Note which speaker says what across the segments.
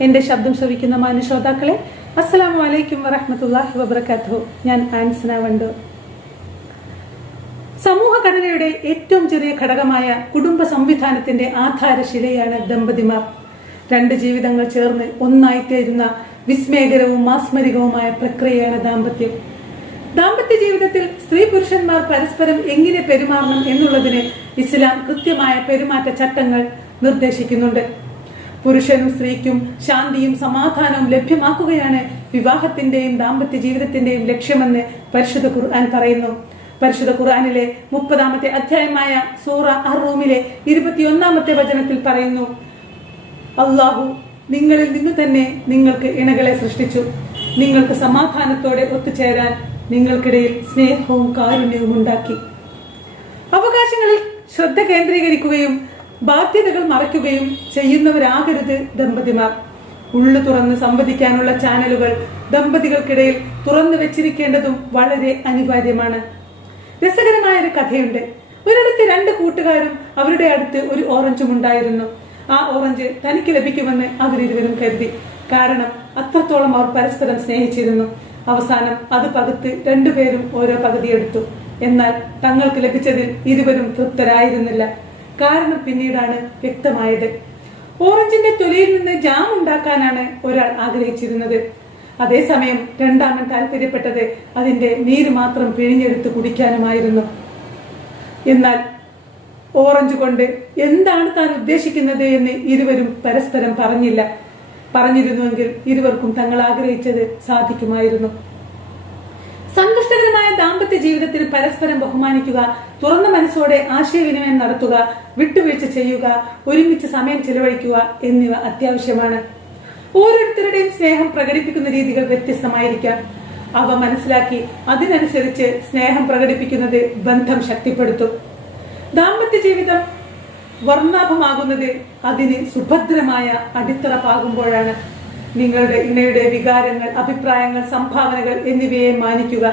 Speaker 1: എന്റെ ശബ്ദം ശ്രവിക്കുന്ന മാന്യ ശ്രോതാക്കളെ അസ്സലാമു അലൈക്കും വറഹ്മത്തുള്ളാഹി വബറകാതുഹു. ഞാൻ ആൻസന വണ്ടു. സമൂഹഘടനയുടെ ഏറ്റവും ചെറിയ ഘടകമായ കുടുംബ സംവിധാനത്തിന്റെ ആധാരശിലയാണ് ദമ്പതിമാർ. രണ്ട് ജീവിതങ്ങൾ ചേർന്ന് ഒന്നായിത്തീരുന്ന വിസ്മയകരവും മാസ്മരികവുമായ പ്രക്രിയയാണ് ദാമ്പത്യം. ദാമ്പത്യ ജീവിതത്തിൽ സ്ത്രീ പുരുഷന്മാർ പരസ്പരം എങ്ങനെ പെരുമാറണം എന്നുള്ളതിന് ഇസ്ലാം കൃത്യമായ പെരുമാറ്റ ചട്ടങ്ങൾ നിർദ്ദേശിക്കുന്നുണ്ട്. പുരുഷനും സ്ത്രീക്കും ശാന്തിയും സമാധാനവും ലഭ്യമാക്കുകയാണ് വിവാഹത്തിന്റെയും ദാമ്പത്യ ജീവിതത്തിന്റെയും ലക്ഷ്യമെന്ന് പരിശുദ്ധ ഖുർആൻ പറയുന്നു. പരിശുദ്ധ ഖുർആനിലെ മുപ്പതാമത്തെ അധ്യായമായ സൂറ അർ റൂമിലെ ഇരുപത്തിയൊന്നാമത്തെ വചനത്തിൽ പറയുന്നു അള്ളാഹു നിങ്ങളിൽ നിന്ന് തന്നെ നിങ്ങൾക്ക് ഇണകളെ സൃഷ്ടിച്ചു. നിങ്ങൾക്ക് സമാധാനത്തോടെ ഒത്തുചേരാൻ നിങ്ങൾക്കിടയിൽ സ്നേഹവും കാരുണ്യവും ഉണ്ടാക്കി. അവകാശങ്ങളിൽ ശ്രദ്ധ കേന്ദ്രീകരിക്കുകയും ബാധ്യതകൾ മറയ്ക്കുകയും ചെയ്യുന്നവരാകരുത് ദമ്പതിമാർ. ഉള്ളു തുറന്ന് സംവദിക്കാനുള്ള ചാനലുകൾ ദമ്പതികൾക്കിടയിൽ തുറന്നു വെച്ചിരിക്കേണ്ടതും വളരെ അനിവാര്യമാണ്. രസകരമായ ഒരു കഥയുണ്ട്. ഒരിടത്ത് രണ്ട് കൂട്ടുകാരും അവരുടെ അടുത്ത് ഒരു ഓറഞ്ചും ഉണ്ടായിരുന്നു. ആ ഓറഞ്ച് തനിക്ക് ലഭിക്കുമെന്ന് അവരിരുവരും കരുതി. കാരണം അത്രത്തോളം അവർ പരസ്പരം സ്നേഹിച്ചിരുന്നു. അവസാനം അത് പകുത്ത് രണ്ടുപേരും ഓരോ പകുതി എടുത്തു എന്നാൽ തങ്ങൾക്ക് ലഭിച്ചതിൽ ഇരുവരും തൃപ്തരായിരുന്നില്ല. കാരണം പിന്നീടാണ് വ്യക്തമായത്. ഓറഞ്ചിന്റെ തൊലിയിൽ നിന്ന് ജാം ഉണ്ടാക്കാനാണ് ഒരാൾ ആഗ്രഹിച്ചിരുന്നത്. അതേസമയം രണ്ടാമൻ താല്പര്യപ്പെട്ടത് അതിന്റെ നീര് മാത്രം പിഴിഞ്ഞെടുത്ത് കുടിക്കാനുമായിരുന്നു. എന്നാൽ ഓറഞ്ച് കൊണ്ട് എന്താണ് താൻ ഉദ്ദേശിക്കുന്നത് എന്ന് ഇരുവരും പരസ്പരം പറഞ്ഞില്ല. പറഞ്ഞിരുന്നുവെങ്കിൽ ഇരുവർക്കും തങ്ങൾ ആഗ്രഹിച്ചത് സാധിക്കുമായിരുന്നു. ദാമ്പത്യ ജീവിതത്തിൽ പരസ്പരം ബഹുമാനിക്കുക തുറന്ന മനസ്സോടെ ആശയവിനിമയം നടത്തുക വിട്ടുവീഴ്ച ചെയ്യുക ഒരുമിച്ച് സമയം ചെലവഴിക്കുക എന്നിവ അത്യാവശ്യമാണ്. ഓരോരുത്തരുടെയും സ്നേഹം പ്രകടിപ്പിക്കുന്ന രീതികൾ വ്യത്യസ്തമായിരിക്കാം. അവ മനസ്സിലാക്കി അതിനനുസരിച്ച് സ്നേഹം പ്രകടിപ്പിക്കുന്നത് ബന്ധം ശക്തിപ്പെടുത്തും. ദാമ്പത്യ ജീവിതം വർണാഭമാകുന്നത് അതിന് സുഭദ്രമായ അടിത്തറ പാകുമ്പോഴാണ് നിങ്ങളുടെ ഇണയുടെ വികാരങ്ങൾ അഭിപ്രായങ്ങൾ സംഭാവനകൾ എന്നിവയെ മാനിക്കുക.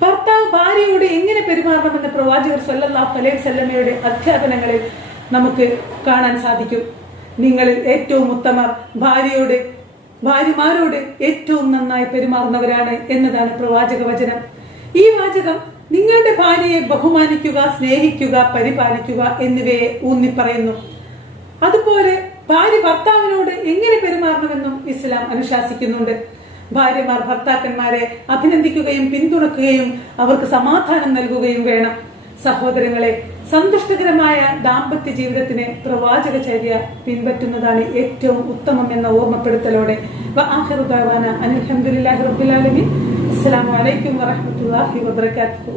Speaker 1: ഭർത്താവ് ഭാര്യയോട് എങ്ങനെ പെരുമാറണമെന്ന് പ്രവാചകർ സല്ലല്ലാഹു അലൈഹി വസല്ലമയുടെ അധ്യാപനങ്ങളിൽ നമുക്ക് കാണാൻ സാധിക്കും. നിങ്ങളിൽ ഏറ്റവും ഉത്തമർ ഭാര്യയോട് ഭാര്യമാരോട് ഏറ്റവും നന്നായി പെരുമാറുന്നവരാണ് എന്നതാണ് പ്രവാചക വചനം. ഈ വാചകം നിങ്ങളുടെ ഭാര്യയെ ബഹുമാനിക്കുക സ്നേഹിക്കുക പരിപാലിക്കുക എന്നിവയെ ഊന്നി പറയുന്നു അതുപോലെ ഭാര്യ ഭർത്താവിനോട് എങ്ങനെ പെരുമാറണമെന്നും ഇസ്ലാം അനുശാസിക്കുന്നുണ്ട്. ഭാര്യമാർ ഭർത്താക്കന്മാരെ അഭിനന്ദിക്കുകയും പിന്തുണക്കുകയും അവർക്ക് സമാധാനം നൽകുകയും വേണം. സഹോദരങ്ങളെ സന്തുഷ്ടകരമായ ദാമ്പത്യ ജീവിതത്തിന് പ്രവാചകചര്യ പിൻപറ്റുന്നതാണ് ഏറ്റവും ഉത്തമം എന്ന ഓർമ്മപ്പെടുത്തലോടെ. അനിൽഹമുല്ലാഹി റബ്ബുലാലമി അസ്സലാമു അലൈക്കും വാഹമത്തല്ലാഹി വബർക്കാത്തു